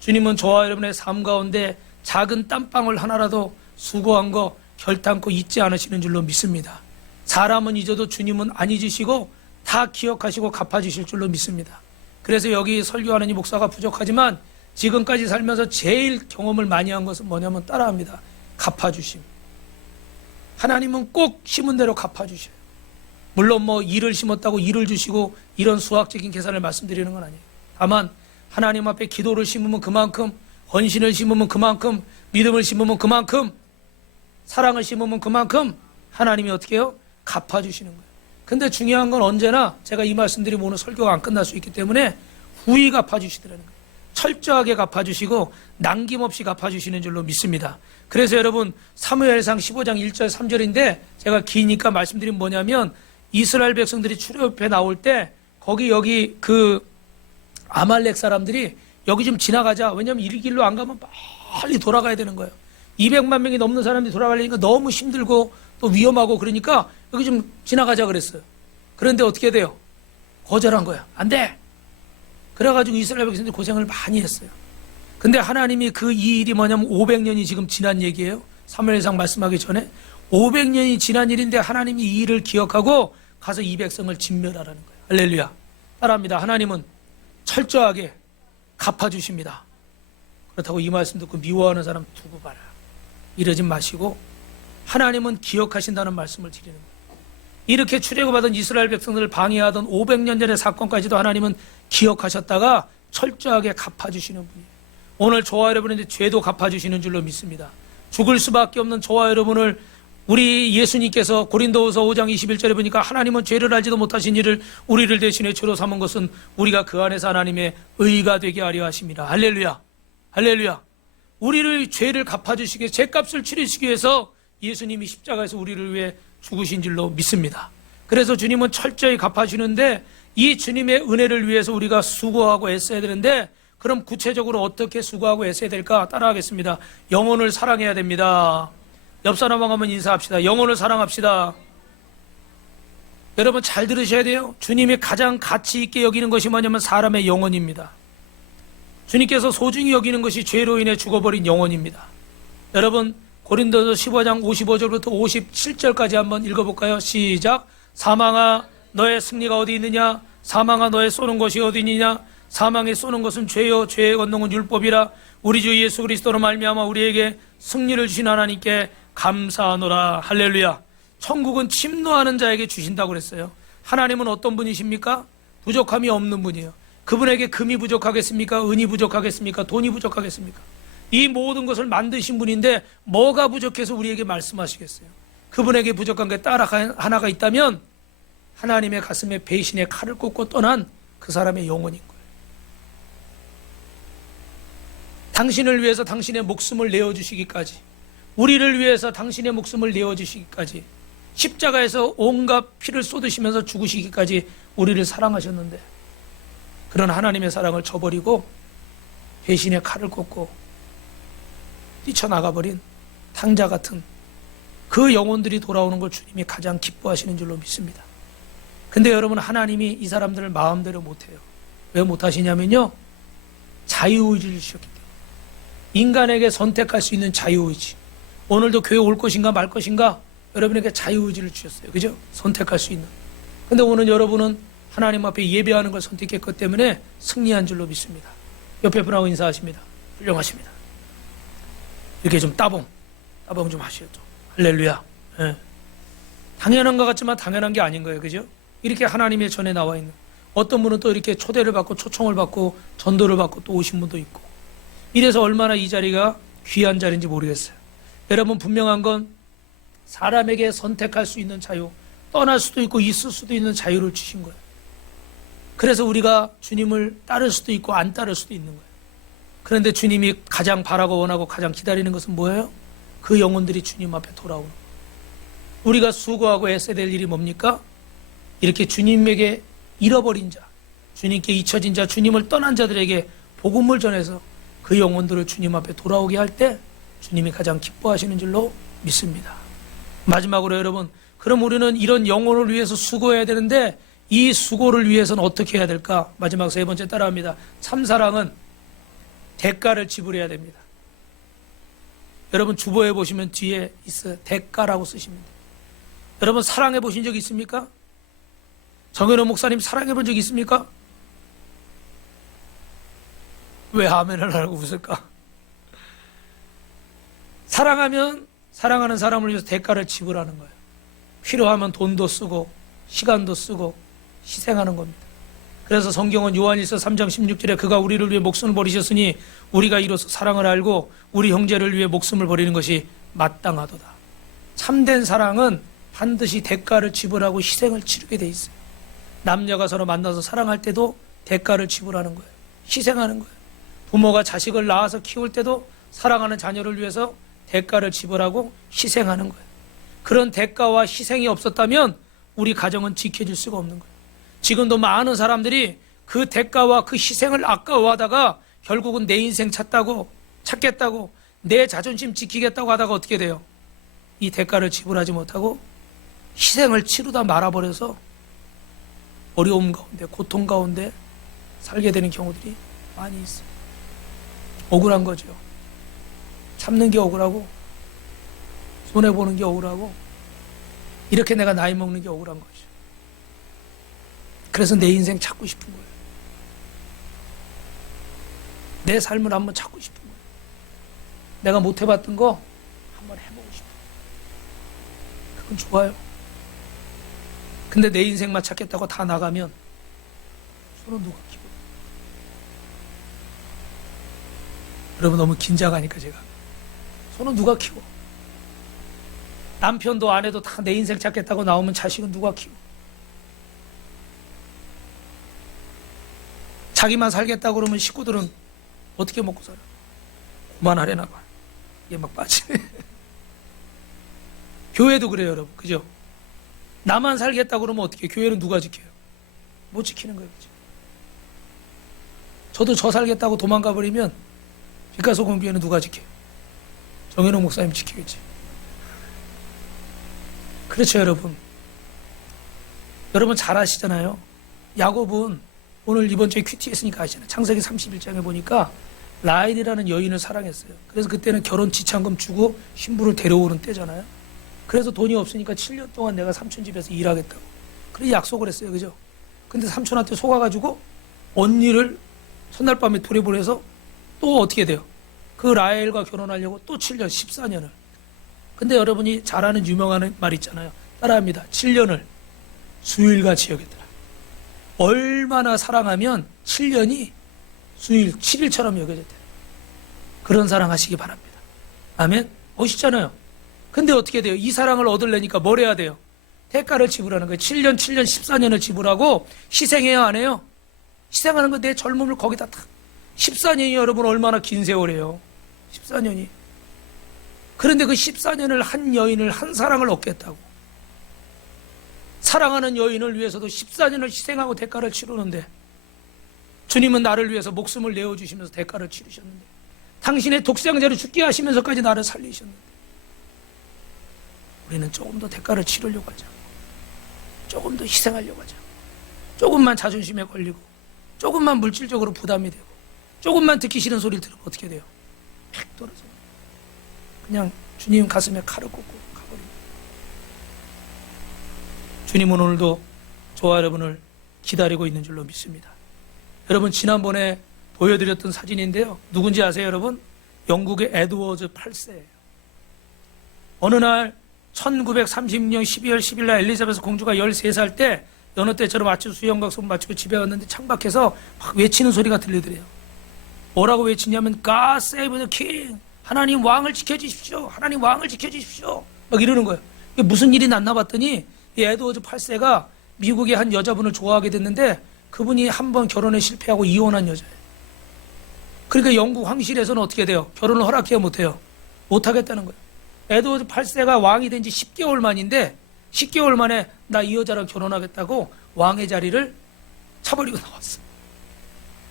주님은 저와 여러분의 삶 가운데 작은 땀방울 하나라도 수고한 거 결단코 잊지 않으시는 줄로 믿습니다. 사람은 잊어도 주님은 안 잊으시고 다 기억하시고 갚아주실 줄로 믿습니다. 그래서 여기 설교하는 이 목사가 부족하지만 지금까지 살면서 제일 경험을 많이 한 것은 뭐냐면 따라합니다. 갚아주심. 하나님은 꼭 심은 대로 갚아주셔요. 물론 일을 심었다고 일을 주시고 이런 수학적인 계산을 말씀드리는 건 아니에요. 다만 하나님 앞에 기도를 심으면 그만큼, 헌신을 심으면 그만큼, 믿음을 심으면 그만큼, 사랑을 심으면 그만큼 하나님이 어떻게 해요? 갚아주시는 거예요. 근데 중요한 건 언제나 제가 이 말씀드리면 오늘 설교가 안 끝날 수 있기 때문에 후히 갚아주시더라는 거예요. 철저하게 갚아주시고 남김없이 갚아주시는 줄로 믿습니다. 그래서 여러분 사무엘상 15장 1절 3절인데 제가 기니까 말씀드린 뭐냐면 이스라엘 백성들이 출애굽에 나올 때 여기 그 아말렉 사람들이 여기 좀 지나가자. 왜냐하면 이 길로 안 가면 빨리 돌아가야 되는 거예요. 200만 명이 넘는 사람들이 돌아가려니까 너무 힘들고 또 위험하고 그러니까 여기 좀 지나가자 그랬어요. 그런데 어떻게 돼요? 거절한 거야. 안 돼. 그래가지고 이스라엘 백성들이 고생을 많이 했어요. 근데 하나님이 이 일이 뭐냐면 500년이 지금 지난 얘기예요. 사무엘상 말씀하기 전에 500년이 지난 일인데 하나님이 이 일을 기억하고 가서 이 백성을 진멸하라는 거예요. 할렐루야. 따라합니다. 하나님은 철저하게 갚아주십니다. 그렇다고 이 말씀 듣고 미워하는 사람 두고 봐라, 이러지 마시고 하나님은 기억하신다는 말씀을 드리는 거예요. 이렇게 출애굽받은 이스라엘 백성들을 방해하던 500년 전의 사건까지도 하나님은 기억하셨다가 철저하게 갚아주시는 분이에요. 오늘 저와 여러분의 죄도 갚아주시는 줄로 믿습니다. 죽을 수밖에 없는 저와 여러분을 우리 예수님께서 고린도후서 5장 21절에 보니까 하나님은 죄를 알지도 못하신 이를 우리를 대신해 죄로 삼은 것은 우리가 그 안에서 하나님의 의가 되게 하려 하심이라. 할렐루야, 할렐루야. 우리를 죄를 갚아주시기 위해, 죄값을 치르시기 위해서 예수님이 십자가에서 우리를 위해 죽으신 줄로 믿습니다. 그래서 주님은 철저히 갚아주는데, 이 주님의 은혜를 위해서 우리가 수고하고 애써야 되는데, 그럼 구체적으로 어떻게 수고하고 애써야 될까? 따라하겠습니다. 영혼을 사랑해야 됩니다. 옆 사람하고 한번 인사합시다. 영혼을 사랑합시다. 여러분 잘 들으셔야 돼요. 주님이 가장 가치 있게 여기는 것이 뭐냐면 사람의 영혼입니다. 주님께서 소중히 여기는 것이 죄로 인해 죽어버린 영혼입니다. 여러분 고린도서 15장 55절부터 57절까지 한번 읽어볼까요? 시작. 사망아 너의 승리가 어디 있느냐? 사망아 너의 쏘는 것이 어디 있느냐? 사망에 쏘는 것은 죄요 죄의 권능은 율법이라. 우리 주 예수 그리스도로 말미암아 우리에게 승리를 주신 하나님께 감사하노라. 할렐루야. 천국은 침노하는 자에게 주신다고 그랬어요. 하나님은 어떤 분이십니까? 부족함이 없는 분이에요. 그분에게 금이 부족하겠습니까? 은이 부족하겠습니까? 돈이 부족하겠습니까? 이 모든 것을 만드신 분인데 뭐가 부족해서 우리에게 말씀하시겠어요? 그분에게 부족한 게 딱 하나가 있다면 하나님의 가슴에 배신의 칼을 꽂고 떠난 그 사람의 영혼인 거예요. 당신을 위해서 당신의 목숨을 내어주시기까지, 우리를 위해서 당신의 목숨을 내어주시기까지, 십자가에서 온갖 피를 쏟으시면서 죽으시기까지 우리를 사랑하셨는데, 그런 하나님의 사랑을 저버리고 배신의 칼을 꽂고 뛰쳐나가버린 탕자 같은 그 영혼들이 돌아오는 걸 주님이 가장 기뻐하시는 줄로 믿습니다. 근데 여러분, 하나님이 이 사람들을 마음대로 못해요. 왜 못하시냐면요, 자유의지를 주셨기 때문에. 인간에게 선택할 수 있는 자유의지. 오늘도 교회 올 것인가 말 것인가 여러분에게 자유의지를 주셨어요. 그죠? 선택할 수 있는. 근데 오늘 여러분은 하나님 앞에 예배하는 걸 선택했기 때문에 승리한 줄로 믿습니다. 옆에 분하고 인사하십니다. 훌륭하십니다. 이렇게 좀 따봉 좀 하시죠. 할렐루야. 예. 당연한 것 같지만 당연한 게 아닌 거예요. 그죠? 이렇게 하나님의 전에 나와 있는. 어떤 분은 또 이렇게 초대를 받고 초청을 받고 전도를 받고 또 오신 분도 있고. 이래서 얼마나 이 자리가 귀한 자리인지 모르겠어요. 여러분, 분명한 건 사람에게 선택할 수 있는 자유, 떠날 수도 있고 있을 수도 있는 자유를 주신 거예요. 그래서 우리가 주님을 따를 수도 있고 안 따를 수도 있는 거예요. 그런데 주님이 가장 바라고 원하고 가장 기다리는 것은 뭐예요? 그 영혼들이 주님 앞에 돌아오는 거예요. 우리가 수고하고 애써야 될 일이 뭡니까? 이렇게 주님에게 잃어버린 자, 주님께 잊혀진 자, 주님을 떠난 자들에게 복음을 전해서 그 영혼들을 주님 앞에 돌아오게 할 때 주님이 가장 기뻐하시는 줄로 믿습니다. 마지막으로 여러분, 그럼 우리는 이런 영혼을 위해서 수고해야 되는데 이 수고를 위해서는 어떻게 해야 될까? 마지막 세 번째 따라합니다. 참사랑은 대가를 지불해야 됩니다. 여러분 주보에 보시면 뒤에 있어요. 대가라고 쓰시면 돼요. 여러분 사랑해 보신 적 있습니까? 정현호 목사님 사랑해 본 적 있습니까? 왜 아멘을 하고 웃을까? 사랑하면 사랑하는 사람을 위해서 대가를 지불하는 거예요. 필요하면 돈도 쓰고 시간도 쓰고 희생하는 겁니다. 그래서 성경은 요한일서 3장 16절에 그가 우리를 위해 목숨을 버리셨으니 우리가 이로써 사랑을 알고 우리 형제를 위해 목숨을 버리는 것이 마땅하도다. 참된 사랑은 반드시 대가를 지불하고 희생을 치르게 돼 있어요. 남녀가 서로 만나서 사랑할 때도 대가를 지불하는 거예요. 희생하는 거예요. 부모가 자식을 낳아서 키울 때도 사랑하는 자녀를 위해서 대가를 지불하고 희생하는 거예요. 그런 대가와 희생이 없었다면 우리 가정은 지켜질 수가 없는 거예요. 지금도 많은 사람들이 그 대가와 그 희생을 아까워하다가 결국은 내 인생 찾겠다고 내 자존심 지키겠다고 하다가 어떻게 돼요? 이 대가를 지불하지 못하고 희생을 치르다 말아버려서 어려움 가운데 고통 가운데 살게 되는 경우들이 많이 있어요. 억울한 거죠. 참는 게 억울하고 손해보는 게 억울하고 이렇게 내가 나이 먹는 게 억울한 거죠. 그래서 내 인생 찾고 싶은 거예요. 내 삶을 한번 찾고 싶은 거예요. 내가 못 해봤던 거 한번 해보고 싶어요. 그건 좋아요. 근데 내 인생만 찾겠다고 다 나가면 손은 누가 키워? 여러분 너무 긴장하니까 제가 손은 누가 키워? 남편도 아내도 다 내 인생 찾겠다고 나오면 자식은 누가 키워? 자기만 살겠다고 그러면 식구들은 어떻게 먹고 살아? 그만하려나 봐. 이게 막 빠지네. 교회도 그래요, 여러분. 그죠? 나만 살겠다고 그러면 어떻게 해요? 교회는 누가 지켜요? 못 지키는 거예요. 그죠? 저도 저 살겠다고 도망가 버리면 빛가서 공교회는 누가 지켜요? 정현호 목사님 지키겠지. 그렇죠, 여러분. 여러분 잘 아시잖아요. 야곱은 오늘 이번 주에 큐티 했으니까 아시잖아요. 창세기 31장에 보니까 라헬이라는 여인을 사랑했어요. 그래서 그때는 결혼 지참금 주고 신부를 데려오는 때잖아요. 그래서 돈이 없으니까 7년 동안 내가 삼촌 집에서 일하겠다고. 그래서 약속을 했어요. 그죠? 근데 삼촌한테 속아가지고 언니를 첫날 밤에 돌려보내서 또 어떻게 돼요? 그 라헬과 결혼하려고 또 7년, 14년을. 근데 여러분이 잘 아는 유명한 말 있잖아요. 따라합니다. 7년을 수일같이 여겼더라. 얼마나 사랑하면 7년이 수일, 7일처럼 여겨졌대요. 그런 사랑하시기 바랍니다. 아멘? 멋있잖아요. 근데 어떻게 돼요? 이 사랑을 얻으려니까 뭘 해야 돼요? 대가를 지불하는 거예요. 7년, 14년을 지불하고 희생해야 안 해요? 희생하는 거 내 젊음을 거기다 탁. 14년이 여러분 얼마나 긴 세월이에요. 14년이. 그런데 그 14년을 한 여인을, 한 사랑을 얻겠다고. 사랑하는 여인을 위해서도 14년을 희생하고 대가를 치르는데 주님은 나를 위해서 목숨을 내어주시면서 대가를 치르셨는데 당신의 독생자로 죽게 하시면서까지 나를 살리셨는데 우리는 조금 더 대가를 치르려고 하자. 조금 더 희생하려고 하자. 조금만 자존심에 걸리고 조금만 물질적으로 부담이 되고 조금만 듣기 싫은 소리를 들으면 어떻게 돼요? 팩 떨어져. 그냥 주님 가슴에 칼을 꽂고 가버립니다. 주님은 오늘도 저와 여러분을 기다리고 있는 줄로 믿습니다. 여러분 지난번에 보여드렸던 사진인데요. 누군지 아세요 여러분? 영국의 에드워즈 8세예요. 어느 날 1936년 12월 10일 날 엘리자베스 공주가 13살 때 여느 때처럼 아침 수영과 수업 마치고 집에 왔는데 창밖에서 막 외치는 소리가 들리더래요. 뭐라고 외치냐면 God save the king. 하나님 왕을 지켜주십시오. 하나님 왕을 지켜주십시오. 막 이러는 거예요. 이게 무슨 일이 났나 봤더니 이 에드워즈 8세가 미국의 한 여자분을 좋아하게 됐는데 그분이 한 번 결혼에 실패하고 이혼한 여자예요. 그러니까 영국 황실에서는 어떻게 돼요? 결혼을 허락해야 못해요? 못하겠다는 거예요. 에드워즈 8세가 왕이 된 지 10개월 만인데 10개월 만에 나 이 여자랑 결혼하겠다고 왕의 자리를 차버리고 나왔어.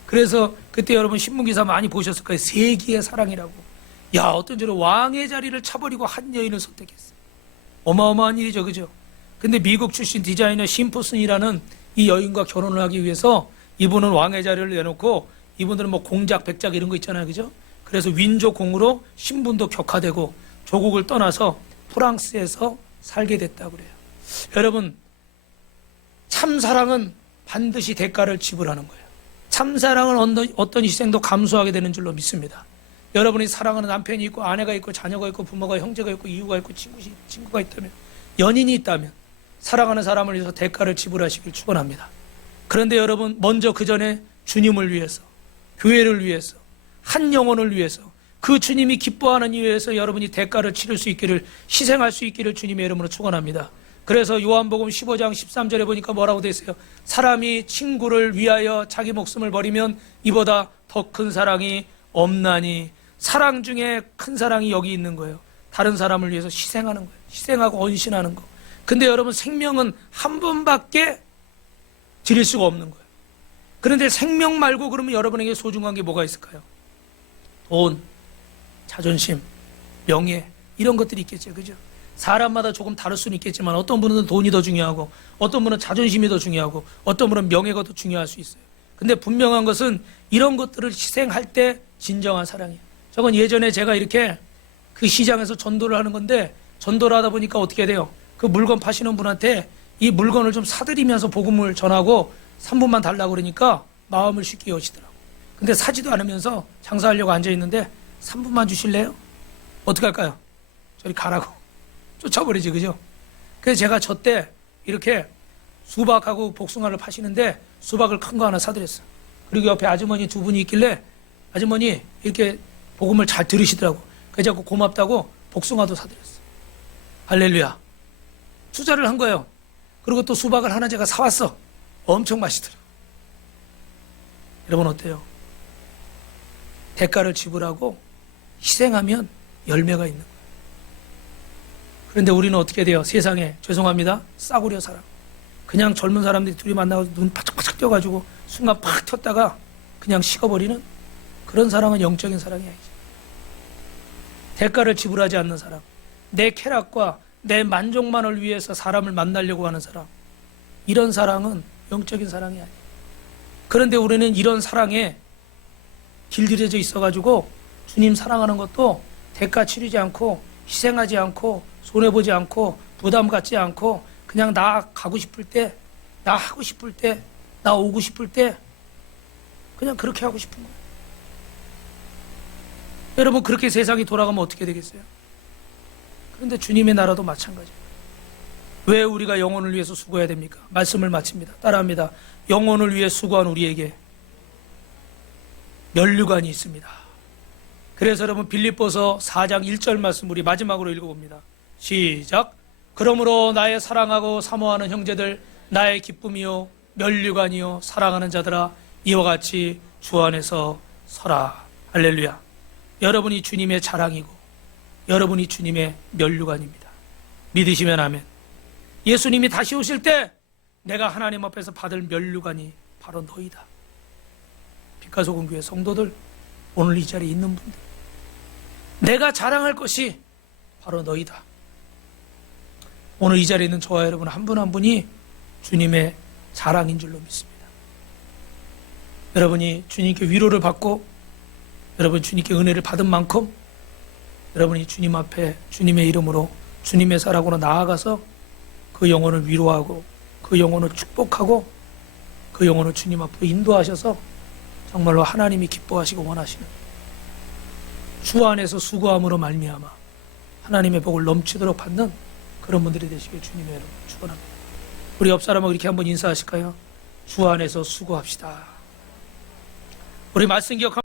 그래서 그때 여러분 신문기사 많이 보셨을 거예요. 세기의 사랑이라고. 야, 어떤 저런 왕의 자리를 차버리고 한 여인을 선택했어요. 어마어마한 일이죠. 그죠? 근데 미국 출신 디자이너 심포슨이라는 이 여인과 결혼을 하기 위해서 이분은 왕의 자리를 내놓고 이분들은 뭐 공작, 백작 이런 거 있잖아요. 그죠? 그래서 윈조공으로 신분도 격화되고 조국을 떠나서 프랑스에서 살게 됐다고 그래요. 여러분, 참사랑은 반드시 대가를 지불하는 거예요. 참사랑은 어떤 희생도 감수하게 되는 줄로 믿습니다. 여러분이 사랑하는 남편이 있고 아내가 있고 자녀가 있고 부모가 형제가 있고 이웃가 있고 친구가 있다면 연인이 있다면 사랑하는 사람을 위해서 대가를 지불하시길 축원합니다. 그런데 여러분 먼저 그 전에 주님을 위해서 교회를 위해서 한 영혼을 위해서 그 주님이 기뻐하는 이유에서 여러분이 대가를 치를 수 있기를 희생할 수 있기를 주님의 이름으로 축원합니다. 그래서 요한복음 15장 13절에 보니까 뭐라고 되어 있어요? 사람이 친구를 위하여 자기 목숨을 버리면 이보다 더 큰 사랑이 없나니. 사랑 중에 큰 사랑이 여기 있는 거예요. 다른 사람을 위해서 희생하는 거예요. 희생하고 헌신하는 거. 근데 여러분 생명은 한 번밖에 드릴 수가 없는 거예요. 그런데 생명 말고 그러면 여러분에게 소중한 게 뭐가 있을까요? 돈, 자존심, 명예 이런 것들이 있겠죠. 그죠? 사람마다 조금 다를 수는 있겠지만 어떤 분은 돈이 더 중요하고 어떤 분은 자존심이 더 중요하고 어떤 분은 명예가 더 중요할 수 있어요. 근데 분명한 것은 이런 것들을 희생할 때 진정한 사랑이에요. 저건 예전에 제가 이렇게 그 시장에서 전도를 하는 건데 전도를 하다 보니까 어떻게 돼요? 그 물건 파시는 분한테 이 물건을 좀 사드리면서 복음을 전하고 3분만 달라고 그러니까 마음을 쉽게 여시더라고요. 근데 사지도 않으면서 장사하려고 앉아있는데 3분만 주실래요? 어떻게 할까요? 저리 가라고 쫓아버리지, 그죠? 그래서 제가 저 때 이렇게 수박하고 복숭아를 파시는데 수박을 큰 거 하나 사드렸어요. 그리고 옆에 아주머니 두 분이 있길래 아주머니 이렇게 복음을 잘 들으시더라고. 그래서 자꾸 고맙다고 복숭아도 사드렸어요. 할렐루야. 투자를 한 거예요. 그리고 또 수박을 하나 제가 사왔어. 엄청 맛있더라고. 여러분 어때요? 대가를 지불하고 희생하면 열매가 있는 거예요. 그런데 우리는 어떻게 돼요? 세상에 죄송합니다. 싸구려 사람. 그냥 젊은 사람들이 둘이 만나서 눈 바짝바짝 띄어가지고 순간 팍 튀었다가 그냥 식어버리는 그런 사랑은 영적인 사랑이 아니죠. 대가를 지불하지 않는 사람, 내 쾌락과 내 만족만을 위해서 사람을 만나려고 하는 사람, 이런 사랑은 영적인 사랑이 아니에요. 그런데 우리는 이런 사랑에 길들여져 있어가지고 주님 사랑하는 것도 대가 치르지 않고 희생하지 않고 손해보지 않고 부담 갖지 않고 그냥 나 가고 싶을 때, 나 하고 싶을 때, 나 오고 싶을 때 그냥 그렇게 하고 싶은 거예요. 여러분 그렇게 세상이 돌아가면 어떻게 되겠어요? 그런데 주님의 나라도 마찬가지예요. 왜 우리가 영혼을 위해서 수고해야 됩니까? 말씀을 마칩니다. 따라합니다. 영혼을 위해 수고한 우리에게 면류관이 있습니다. 그래서 여러분 빌립보서 4장 1절 말씀 우리 마지막으로 읽어봅니다. 시작. 그러므로 나의 사랑하고 사모하는 형제들, 나의 기쁨이요 면류관이요 사랑하는 자들아, 이와 같이 주 안에서 서라. 할렐루야. 여러분이 주님의 자랑이고 여러분이 주님의 면류관입니다. 믿으시면 아멘. 예수님이 다시 오실 때 내가 하나님 앞에서 받을 면류관이 바로 너희다. 빛과소금교회 성도들, 오늘 이 자리에 있는 분들, 내가 자랑할 것이 바로 너희다. 오늘 이 자리에 있는 저와 여러분 한 분 한 분이 주님의 자랑인 줄로 믿습니다. 여러분이 주님께 위로를 받고 여러분 주님께 은혜를 받은 만큼 여러분이 주님 앞에 주님의 이름으로 주님의 사랑으로 나아가서 그 영혼을 위로하고 그 영혼을 축복하고 그 영혼을 주님 앞으로 인도하셔서 정말로 하나님이 기뻐하시고 원하시는 주 안에서 수고함으로 말미암아 하나님의 복을 넘치도록 받는 그런 분들이 되시길 주님의 이름으로 축원합니다. 우리 옆 사람하고 이렇게 한번 인사하실까요? 주 안에서 수고합시다. 우리 말씀 기억합니다.